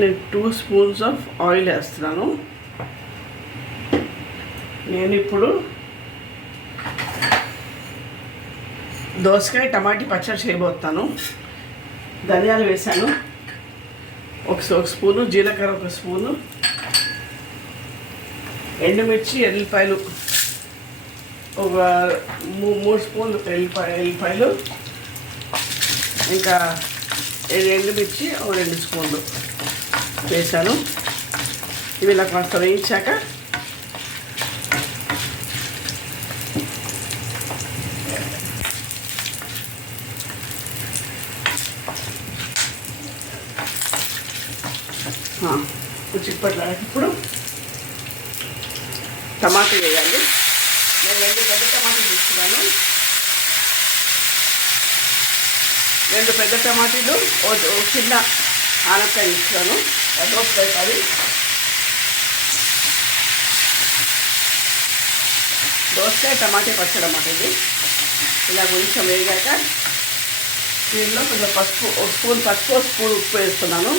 నేను 2 spoons of oil వేస్తున్నాను. నేను ఇప్పుడు దోసకాయ టమాటీ పచ్చడి చేయబోతాను. ధనియాలు వేసాను, ఒక స్పూను జీలకర్ర, ఒక స్పూను ఎండుమిర్చి, ఎల్లిపాయలు ఒక 3 స్పూన్లు ఎల్లిపాయలు, ఇంకా ఎండుమిర్చి ఒక 2 స్పూన్లు వేసాను. ఇవి ఇలా కాస్త వేయించాక ఇప్పుడు టమాటా వేయాలి. నేను 2 పెద్ద టమాటాలు తీసుకున్నాను. 2 పెద్ద టమాటీలు, చిన్న ఆనపకాయ తీసుకున్నాను. దోసకాయ పది, దోసకాయ టమాటా పచ్చడి అన్నమాట ఇది. ఇలా కొంచెం వేగాక దీనిలో కొంచెం పసుపు, ఒక స్పూన్ పసుపు, ఒక స్పూన్ ఉప్పు వేస్తున్నాను.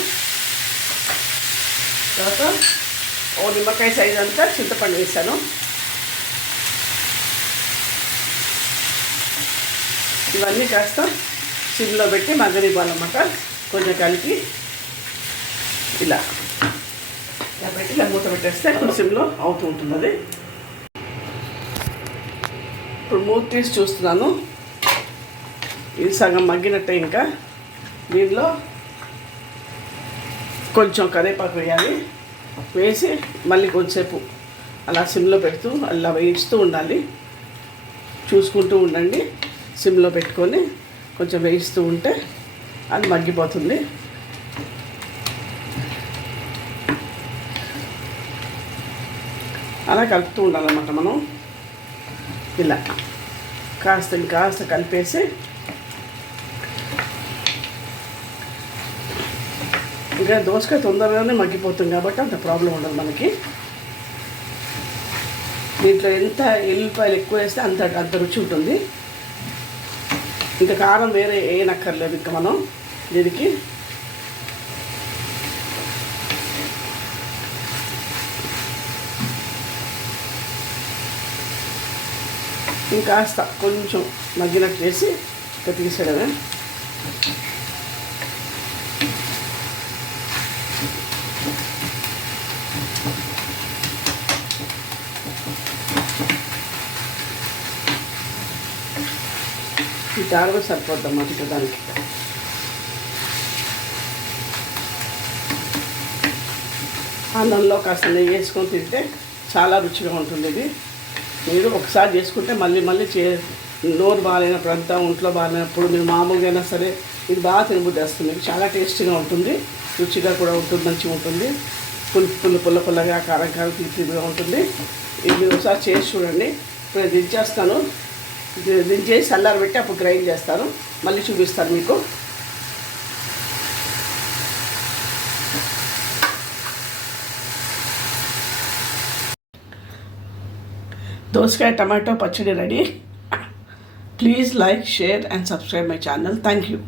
తర్వాత నిమ్మకాయ సైజ్ అంతా చింతపండు వేసాను. ఇవన్నీ కాస్త సిమ్లో పెట్టి మగ్గనివ్వాలన్నమాట. కొంచెం కలిపి ఇలా పెట్టి ఇలా మూత పెట్టేస్తే కొంచెం సిమ్లో అవుతూ ఉంటుంది అది. ఇప్పుడు మూత తీసి చూస్తున్నాను, ఇది సగం మగ్గినట్టే. ఇంకా దీనిలో కొంచెం కరివేపాకు వేయాలి. వేసి మళ్ళీ కొంచెంసేపు అలా సిమ్లో పెడుతూ అలా వేయిస్తూ ఉండాలి. చూసుకుంటూ ఉండండి, సిమ్లో పెట్టుకొని కొంచెం వేయిస్తూ ఉంటే అది మగ్గిపోతుంది. అలా కలుపుతూ ఉండాలన్నమాట మనం. ఇలా కాస్త కలిపేసి ఇంకా దోసకాయ తొందరగానే మగ్గిపోతుంది కాబట్టి అంత ప్రాబ్లం ఉండదు మనకి. దీంట్లో ఎంత ఎల్లిపాయలు ఎక్కువ వేస్తే అంత రుచి ఉంటుంది. ఇంకా కారం వేరే వేయనక్కర్లేదు ఇంకా మనం దీనికి. ఇంకాస్త కొంచెం మగ్గినట్టు చేసి ఇంకా తీసేయడమే. ఈ దారుగా సరిపోద్దాం అన్నమాట దానికి. అన్నంలో కాస్త నెయ్యి వేసుకొని తింటే చాలా రుచిగా ఉంటుంది ఇది. మీరు ఒకసారి చేసుకుంటే మళ్ళీ నోరు బాగాలేనప్పుడు అంతా, ఒంట్లో బాగాలేనప్పుడు మీరు మామూలుగా అయినా సరే ఇది బాగా తినబుద్ధి వస్తుంది. మీకు చాలా టేస్టీగా ఉంటుంది, రుచిగా కూడా ఉంటుంది, మంచిగా ఉంటుంది. పుల్లగా కారం తీపిగా ఉంటుంది. ఇది మీరు ఒకసారి చేసి చూడండి. ఇప్పుడు నేను దించేస్తాను. దించేసి చల్లారి పెట్టి అప్పుడు గ్రైండ్ చేస్తాను, మళ్ళీ చూపిస్తాను మీకు. దోసకాయ టమాటో పచ్చడి ready. Please like, share and subscribe my channel. Thank you.